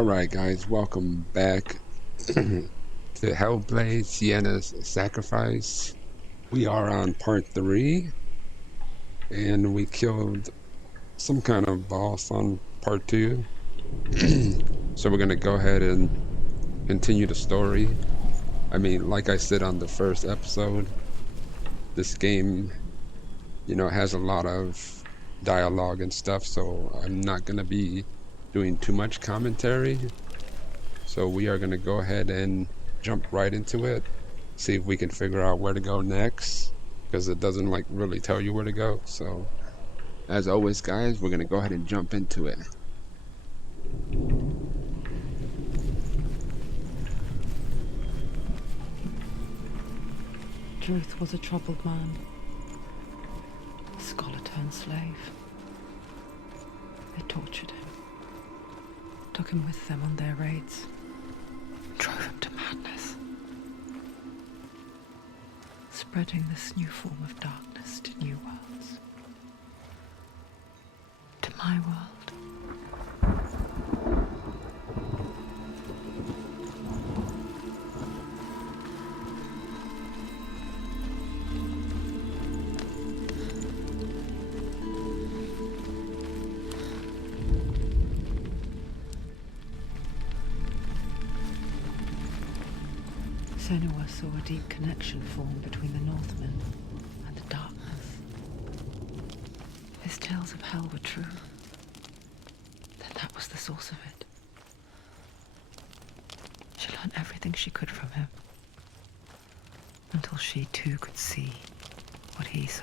Alright guys, welcome back to Hellblade, Sienna's Sacrifice. We are on part 3, and we killed some kind of boss on part 2. So we're going to go ahead and continue the story. I mean, like I said on the first episode, this game, has a lot of dialogue and stuff, so I'm not going to be doing too much commentary. So we are going to go ahead and jump right into it, see if we can figure out where to go next, because it doesn't like really tell you where to go. So as always guys, we're going to go ahead and jump into it. Druth was a troubled man, a scholar turned slave. They tortured him, took him with them on their raids, drove him to madness, spreading this new form of darkness to new worlds, to my world. Senua saw a deep connection form between the Northmen and the darkness. His tales of hell were true. Then that was the source of it. She learned everything she could from him, until she too could see what he saw.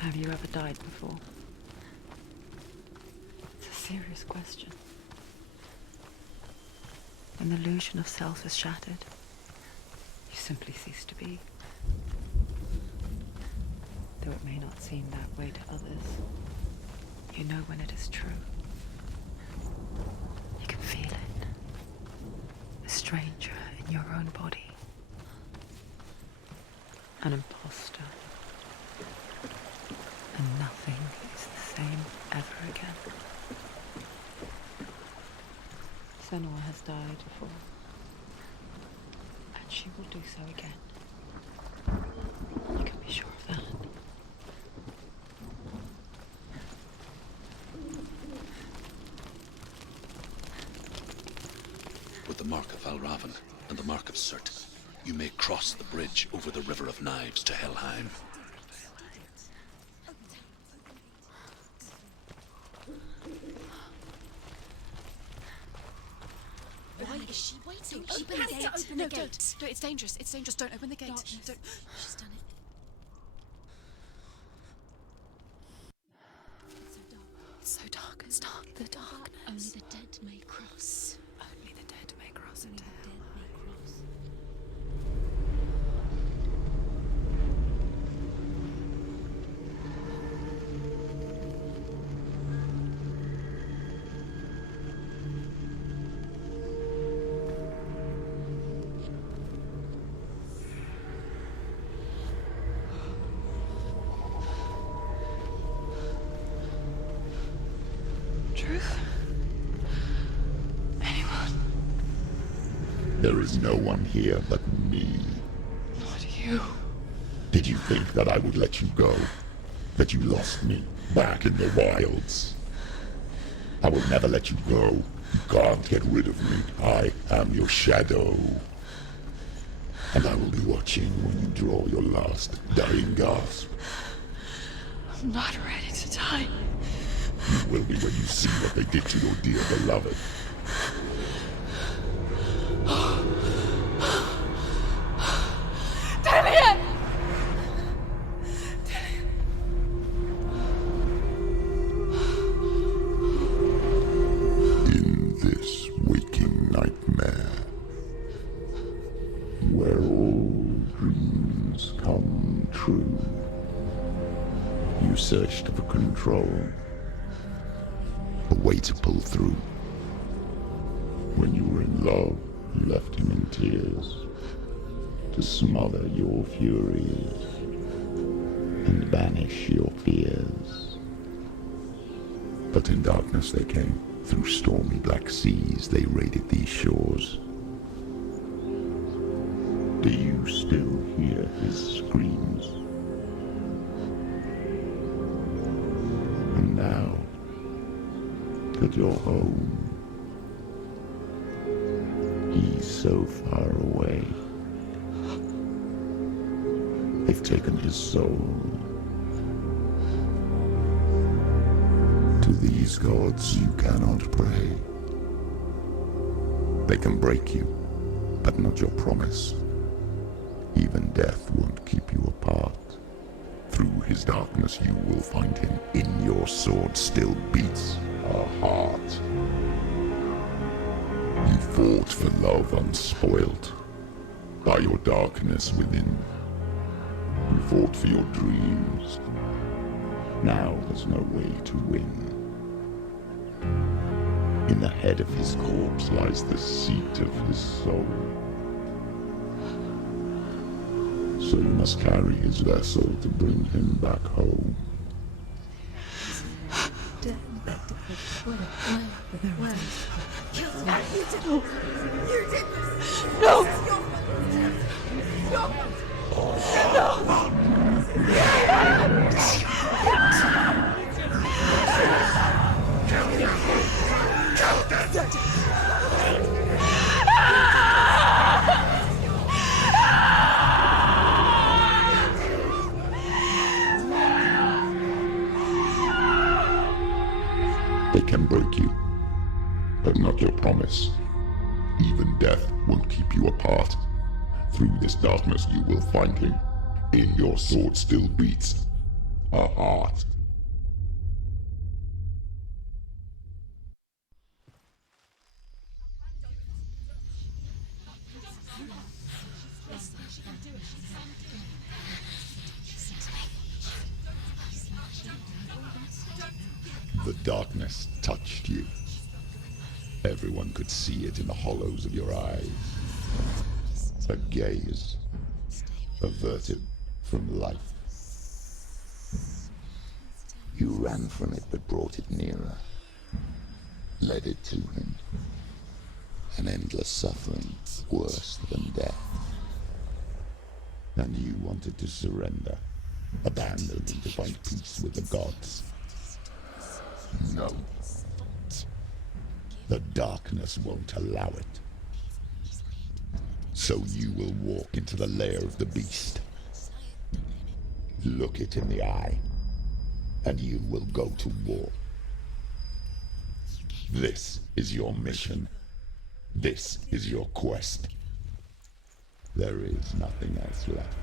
Have you ever died before? It's a serious question. When the illusion of self is shattered, you simply cease to be. Though it may not seem that way to others, you know when it is true. You can feel it. A stranger in your own body. An imposter. And nothing is the same ever again. Senua has died before, and she will do so again. You can be sure of that. With the mark of Valravan and the mark of Surt, you may cross the bridge over the River of Knives to Helheim. Is she waiting? Open the gate. Open the gate. No, it's dangerous. It's dangerous. Don't open the gate. Don't. She's done it. It's so dark. It's dark. The darkness. Only the dead may cross. Only the dead may cross into hell. Truth? Anyone? There is no one here but me. Not you. Did you think that I would let you go? That you lost me back in the wilds? I will never let you go. Can't get rid of me. I am your shadow. And I will be watching when you draw your last dying gasp. I'm not ready to die. You will be when you see what they did to your dear beloved. Damien! In this waking nightmare, where all dreams come true, you searched for control, a way to pull through. When you were in love, you left him in tears, to smother your furies and banish your fears. But in darkness they came, through stormy black seas they raided these shores. Do you still hear his screams? And now that you're home, he's so far away. They've taken his soul. To these gods you cannot pray. They can break you, but not your promise. Even death won't keep you apart. Through his darkness you will find him. In your sword still beats a heart. You fought for love unspoilt by your darkness within. You fought for your dreams. Now there's no way to win. In the head of his corpse lies the seat of his soul. So you must carry his vessel to bring him back home. They can break you, but not your promise. Even death won't keep you apart. Through this darkness you will find him. In your sword still beats a heart. The darkness touched you. Everyone could see it in the hollows of your eyes. A gaze averted from life. You ran from it but brought it nearer. Led it to him. An endless suffering worse than death. And you wanted to surrender. Abandon and to find peace with the gods. No. The darkness won't allow it. So you will walk into the lair of the beast. Look it in the eye, and you will go to war. This is your mission. This is your quest. There is nothing else left.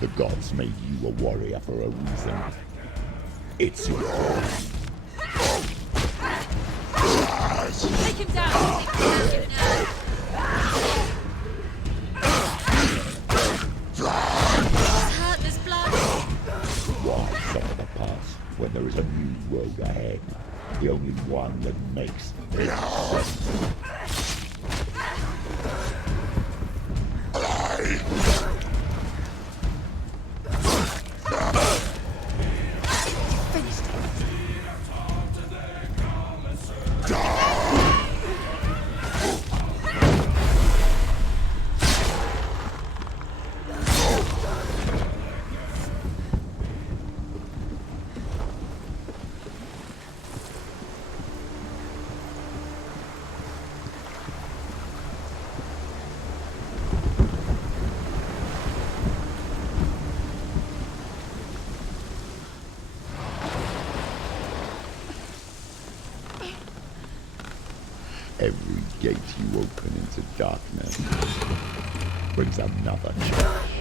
The gods made you a warrior for a reason. It's your turn. Take him down! He's hurt, there's blood. Why suffer the past when there is a new road ahead? The only one that makes sense. Every gate you open into darkness brings another challenge.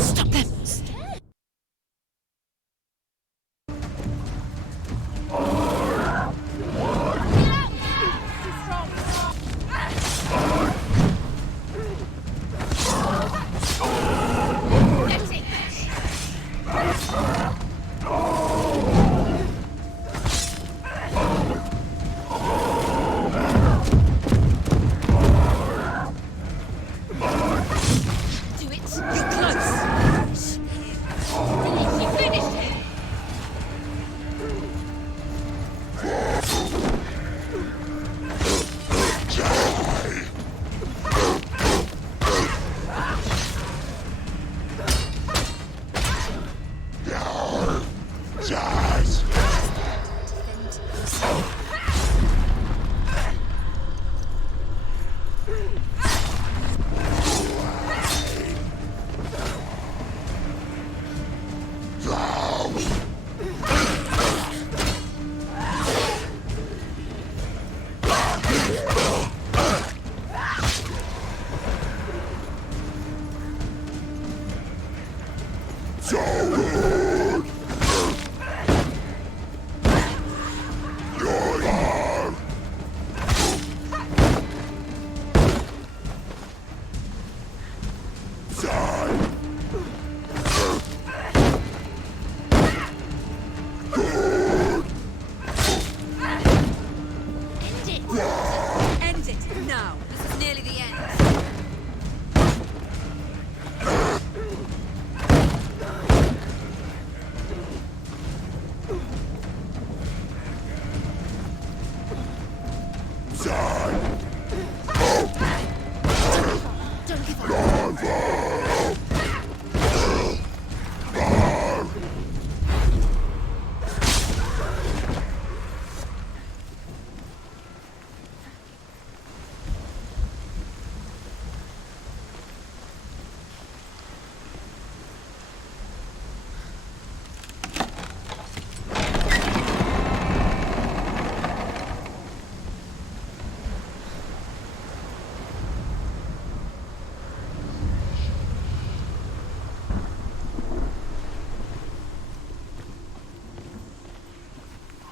Stop them! Do it! You're close! You finished it! End it! Now! This is nearly the end. Don't give up.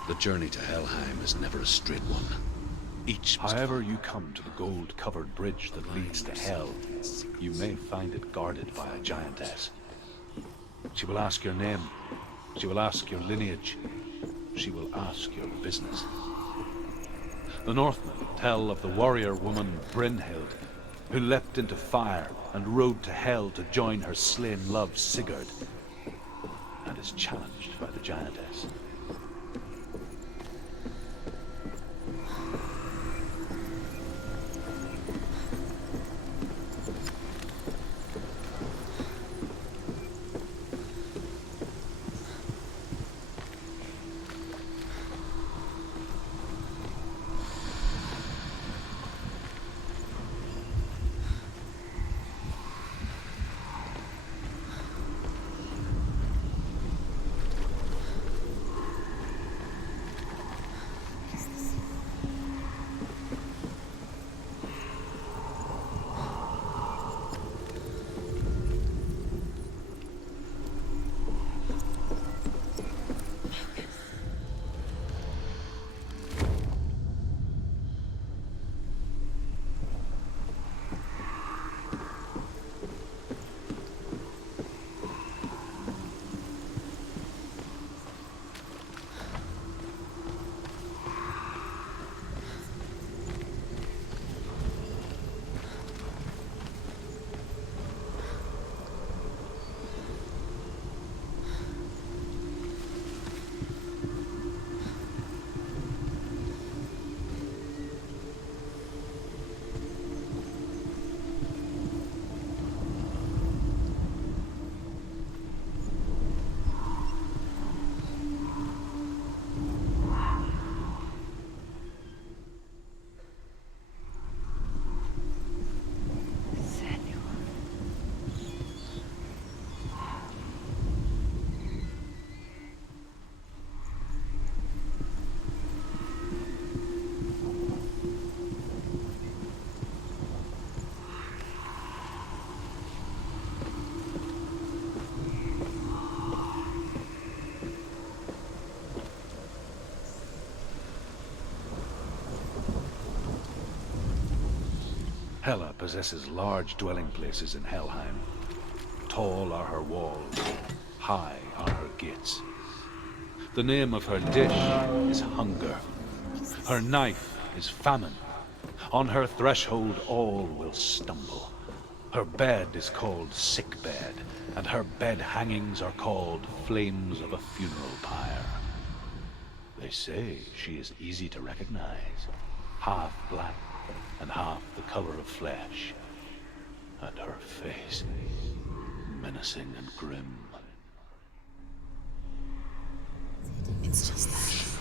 The journey to Helheim is never a straight one. Each must However you come to the gold-covered bridge that leads to Hell, you may find it guarded by a giantess. She will ask your name. She will ask your lineage. She will ask your business. The Northmen tell of the warrior woman Brynhild, who leapt into fire and rode to Hell to join her slain love Sigurd, and is challenged by the giantess. Hela possesses large dwelling places in Helheim. Tall are her walls, high are her gates. The name of her dish is hunger. Her knife is famine. On her threshold all will stumble. Her bed is called sick bed, and her bed hangings are called flames of a funeral pyre. They say she is easy to recognize, half black and half the color of flesh, and her face menacing and grim. It's just that.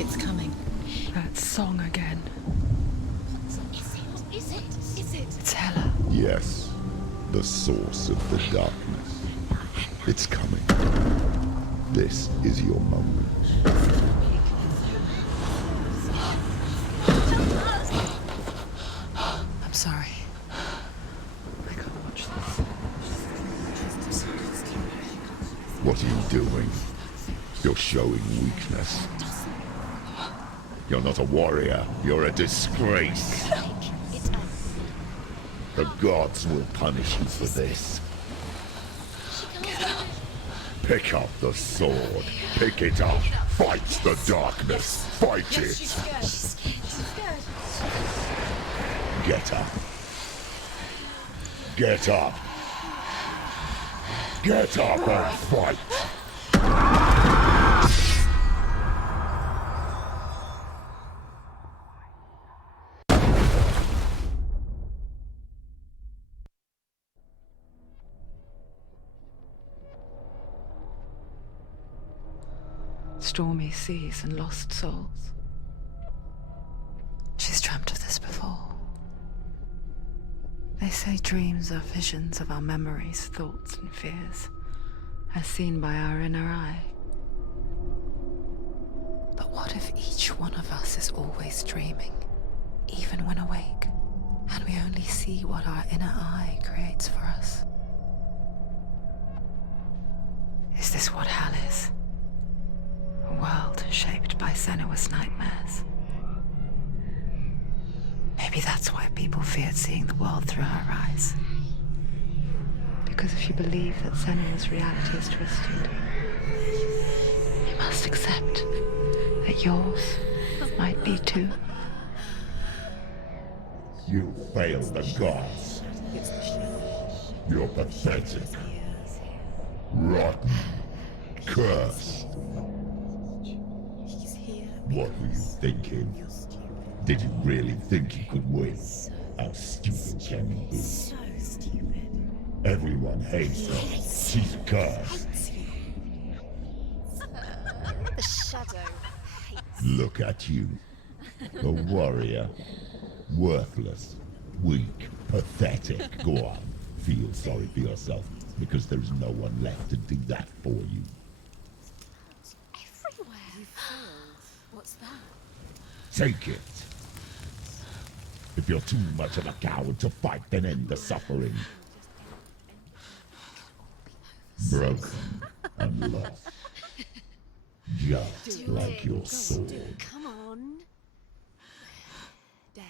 It's coming. That song again. Is it? It's Hela. Yes, the source of the darkness. It's coming. This is your moment. I'm sorry. I can't watch this. What are you doing? You're showing weakness. You're not a warrior. You're a disgrace. The gods will punish you for this. Pick up the sword. Pick it up. Fight the darkness. Fight it. Get up. Get up. Get up and fight. Stormy seas and lost souls. She's dreamt of this before. They say dreams are visions of our memories, thoughts, and fears, as seen by our inner eye. But what if each one of us is always dreaming, even when awake, and we only see what our inner eye creates for us? Is this what hell is? A world shaped by Senua's nightmares. Maybe that's why people feared seeing the world through her eyes. Because if you believe that Senua's reality is twisted, you must accept that yours might be too. You failed the gods. You're pathetic. Rotten. Cursed. What were you thinking? Did you really think you could win? How stupid can you be? So stupid. Everyone hates her. She's cursed. The shadow hates. Look at you. A warrior. Worthless. Weak. Pathetic. Go on. Feel sorry for yourself, because there is no one left to do that for you. Everywhere. You failed. What's that? Take it. If you're too much of a coward to fight, then end the suffering. Broken and lost. Just like your sword. Come on. Dare.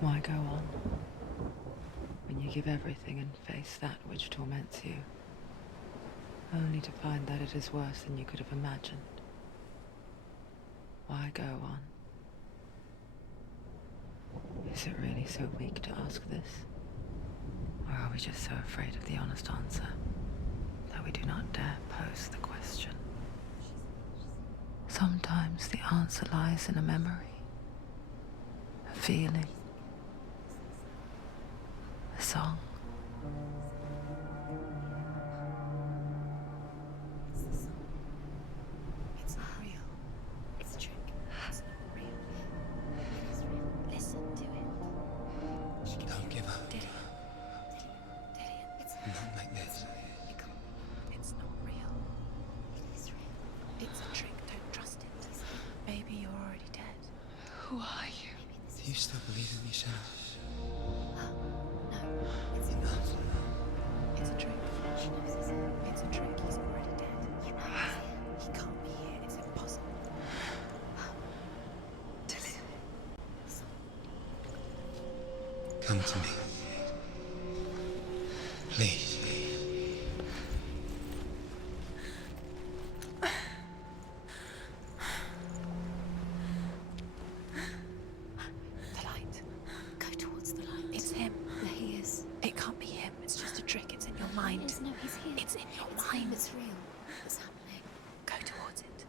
Why go on when you give everything and face that which torments you, only to find that it is worse than you could have imagined? Why go on? Is it really so weak to ask this? Or are we just so afraid of the honest answer that we do not dare pose the question? Sometimes the answer lies in a memory, a feeling, a song. It's not real. It's a trick. It's not real. It is real. Listen to it. She can Don't give up. Did it? It's Not like this. it can't. It's not real. It is real. It's a trick. Don't trust it. Maybe you're already dead. Who are you? Do you still believe in me, Senua? No, it's not. It's a trick. She knows it's him. It's a trick. He's already dead. He can't be here. It's impossible. Come to me. Please. The light. Go towards the light. It's him. There he is. It can't be him. It's just a trick. It's in your mind. No, he's here. It's in your mind. It's real. What's happening? Go towards it.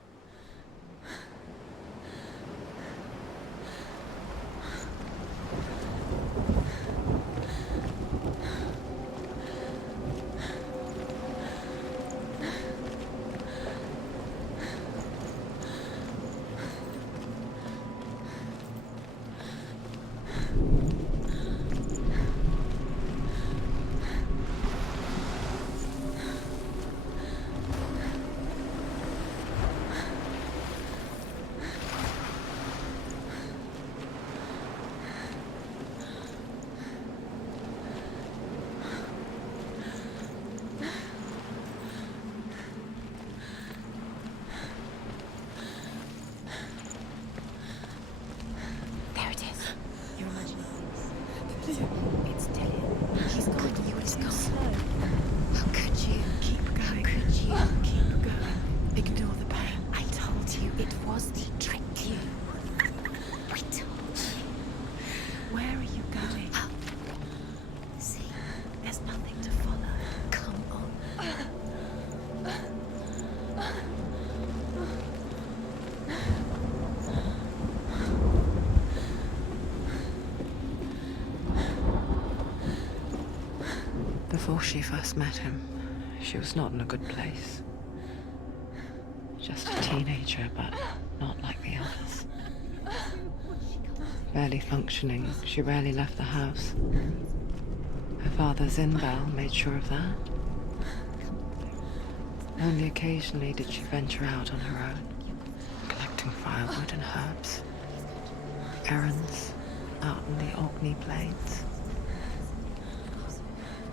You're imagining things. It's Dylan. He's gone. You was gone. How could you? Keep going. How could you? Keep going. Ignore the pain. I told you it was the trick. You. I told you. Where are you going? Up. See, there's nothing to follow. Come on. Before she first met him, she was not in a good place. Just a teenager, but not like the others. Barely functioning, she rarely left the house. Her father's in-bell made sure of that. Only occasionally did she venture out on her own, collecting firewood and herbs. Errands out in the Orkney Plains.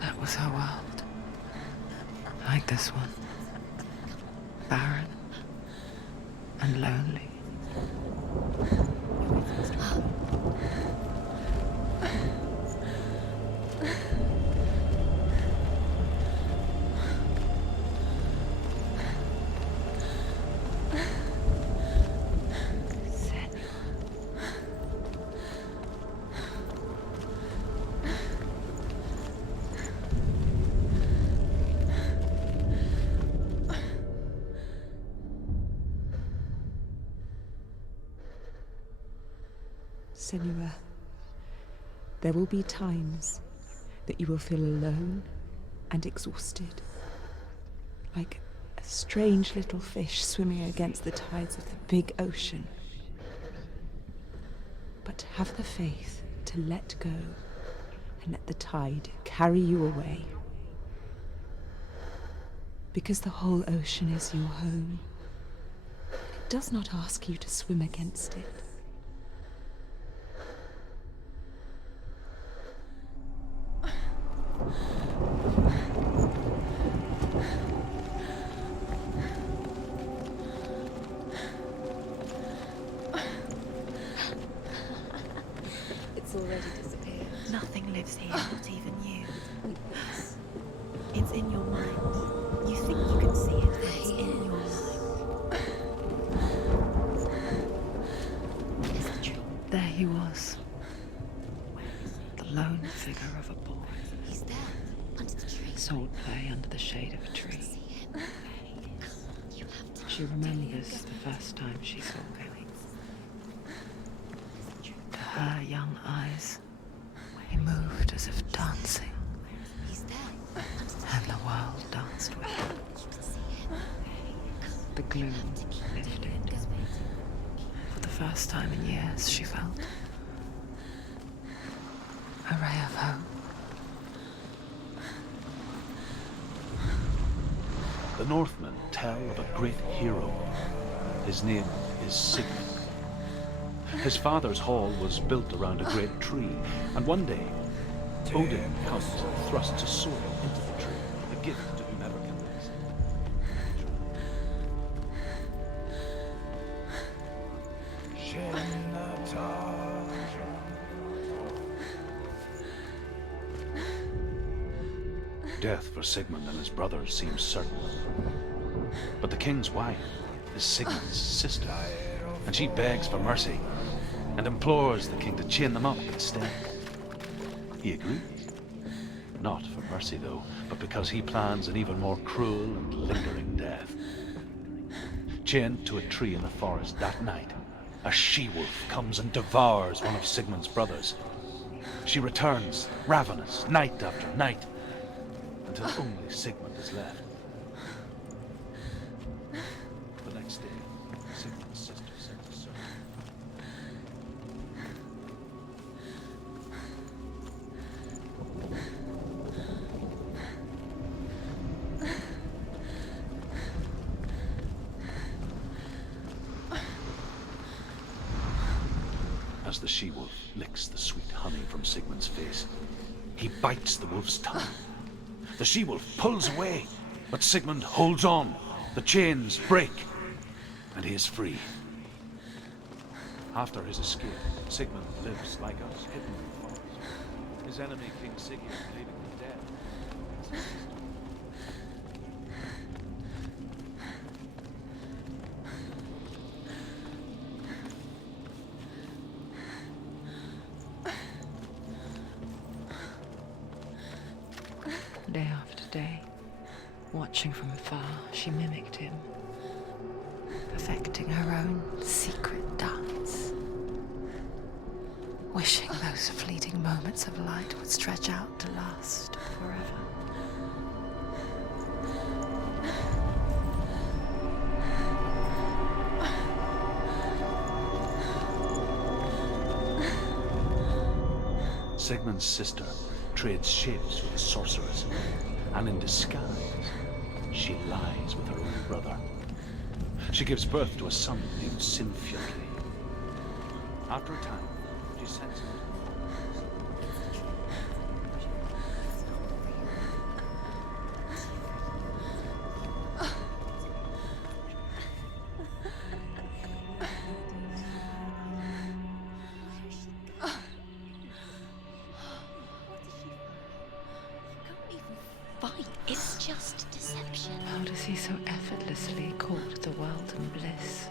That was her world. Like this one. Barren and lonely. Senua, there will be times that you will feel alone and exhausted, like a strange little fish swimming against the tides of the big ocean. But have the faith to let go and let the tide carry you away. Because the whole ocean is your home. It does not ask you to swim against it. It's already disappeared. Nothing lives here, not even you. It's in your mind. You think you can see it, but it's in your mind. There he was. The lone figure of a boy. He's there, under the tree. Swordplay under the shade of a tree. She remembers the first time she saw him. To her young eyes, he moved as if dancing. He's there. And the world danced with him. The gloom lifted. For the first time in years, she felt a ray of hope. The Northmen tell of a great hero. His name is Sigmund. His father's hall was built around a great tree, and one day, Odin comes and thrusts a sword into the tree, a gift to whomever can raise it. Death for Sigmund and his brothers seems certain. But the king's wife is Sigmund's sister, and she begs for mercy and implores the king to chain them up instead. He agrees. Not for mercy, though, but because he plans an even more cruel and lingering death. Chained to a tree in the forest that night, a she-wolf comes and devours one of Sigmund's brothers. She returns, ravenous, night after night, until only Sigmund is left. The next day, Sigmund's sister sent a servant. As the she-wolf licks the sweet honey from Sigmund's face, he bites the wolf's tongue. The she-wolf pulls away, but Sigmund holds on. The chains break, and he is free. After his escape, Sigmund lives like us, hidden in the forest. His enemy, King Sigurd, leaving him dead. Day after day, watching from afar, she mimicked him, perfecting her own secret dance, wishing those fleeting moments of light would stretch out to last forever. Sigmund's sister trades shapes with a sorceress, and in disguise, she lies with her own brother. She gives birth to a son named Sinfjotli. After a time, she sends him to It's just deception. How does he so effortlessly court the world and bliss?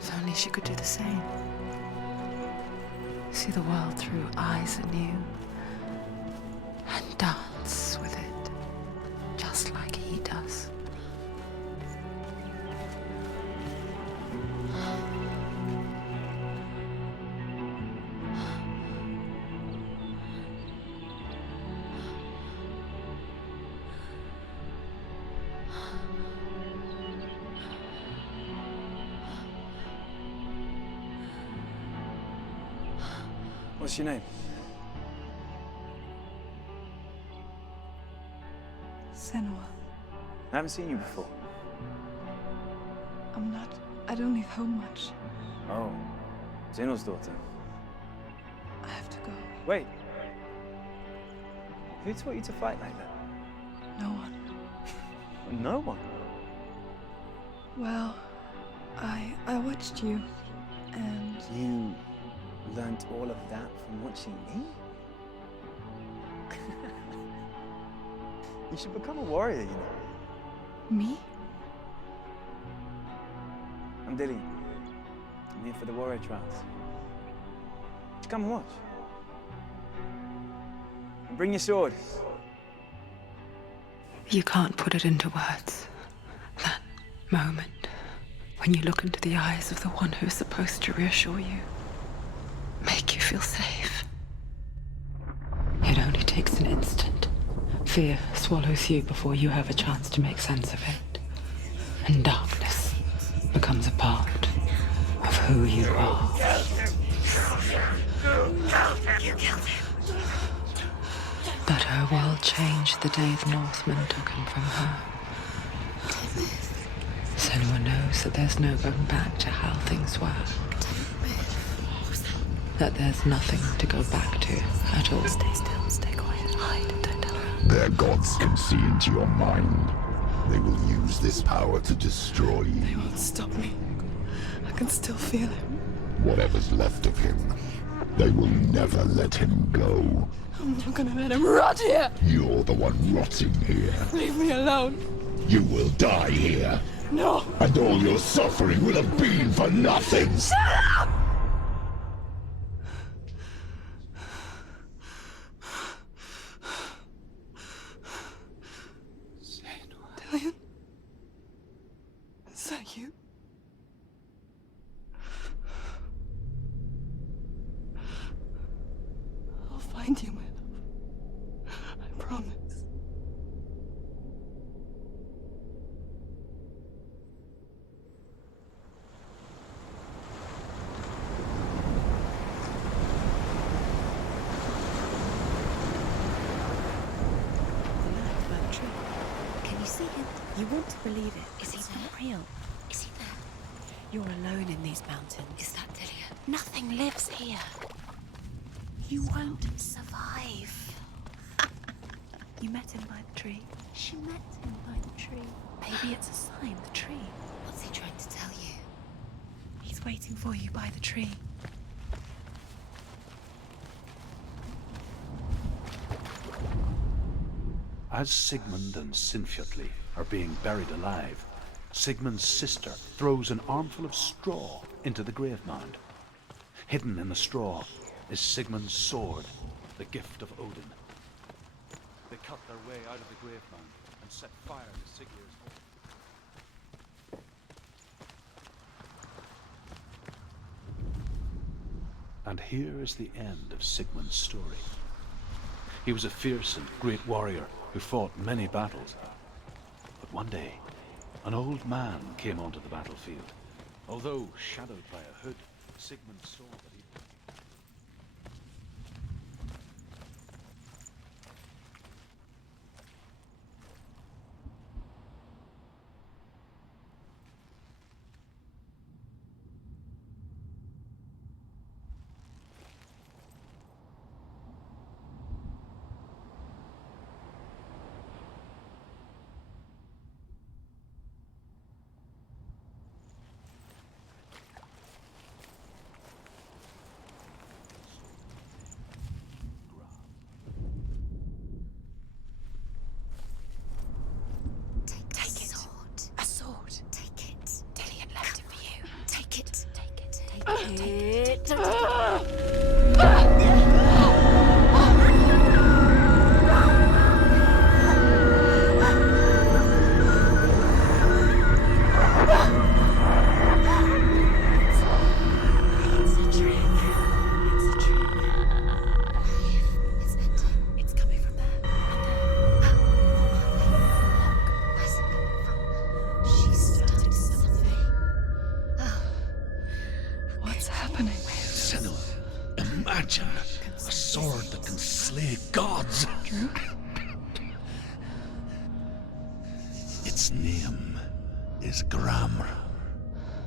If only she could do the same. See the world through eyes anew and dance with it, just like he does. What's your name? Senua. I haven't seen you before. I don't leave home much. Oh, Zenua's daughter. I have to go. Wait. Who taught you to fight like that? No one. No one? Well, I watched you, and You learnt all of that from watching me? You should become a warrior, you know. me? I'm Dilly. I'm here for the warrior trials. Come and watch. And bring your sword. You can't put it into words. That moment when you look into the eyes of the one who is supposed to reassure you, make you feel safe. It only takes an instant. Fear swallows you before you have a chance to make sense of it. And darkness becomes a part of who you are. You killed him. But her world changed the day the Northmen took him from her. Senua knows that there's no going back to how things were. That there's nothing to go back to at all. Stay still, stay quiet, hide, don't tell her. Their gods can see into your mind. They will use this power to destroy They you. won't stop me. I can still feel him. Whatever's left of him, they will never let him go. I'm not gonna let him rot here. You're the one rotting here. Leave me alone. You will die here. No. And all your suffering will have been for nothing. Shut up! Dillion? Is that you? I'll find you, my love. I promise. Can you see him? You want to believe it. Is he not real? Is he there? You're alone in these mountains. Is that Dillion? Nothing lives here. You won't survive. You met him by the tree. She met him by the tree. Maybe it's a sign, the tree. What's he trying to tell you? He's He's waiting for you by the tree. As Sigmund and Sinfjotli are being buried alive, Sigmund's sister throws an armful of straw into the grave mound. Hidden in the straw is Sigmund's sword, the gift of Odin. They cut their way out of the grave mound and set fire to Sigurd's home. And here is the end of Sigmund's story. He was a fierce and great warrior who fought many battles. But one day, an old man came onto the battlefield. Although shadowed by a hood, Sigmund saw that he... A sword that can slay gods. Its name is Gramr.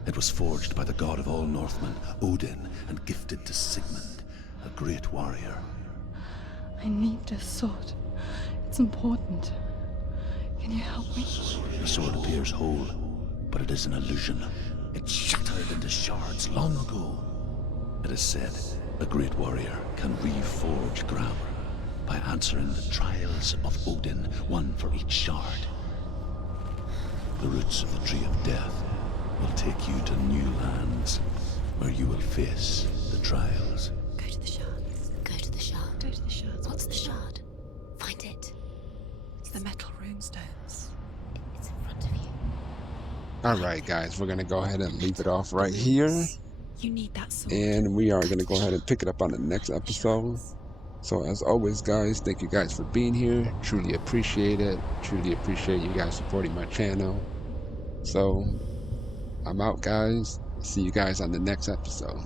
It was forged by the god of all Northmen, Odin, and gifted to Sigmund, a great warrior. I need this sword. It's important. Can you help me? The sword appears whole, but it is an illusion. It shattered into shards long ago. It is said a great warrior can reforge Gramr by answering the trials of Odin, one for each shard. The roots of the Tree of Death will take you to new lands where you will face the trials. Go to the shards. Go to the shard. Go to the shards. What's the shard? Find it. It's the metal runestones. It's in front of you. Alright guys, we're going to go ahead and leave it off right here. You need that sword. And we are going to go ahead and pick it up on the next episode. So as always guys, thank you guys for being here. Truly appreciate it. Truly appreciate you guys supporting my channel. So I'm out guys. See you guys on the next episode.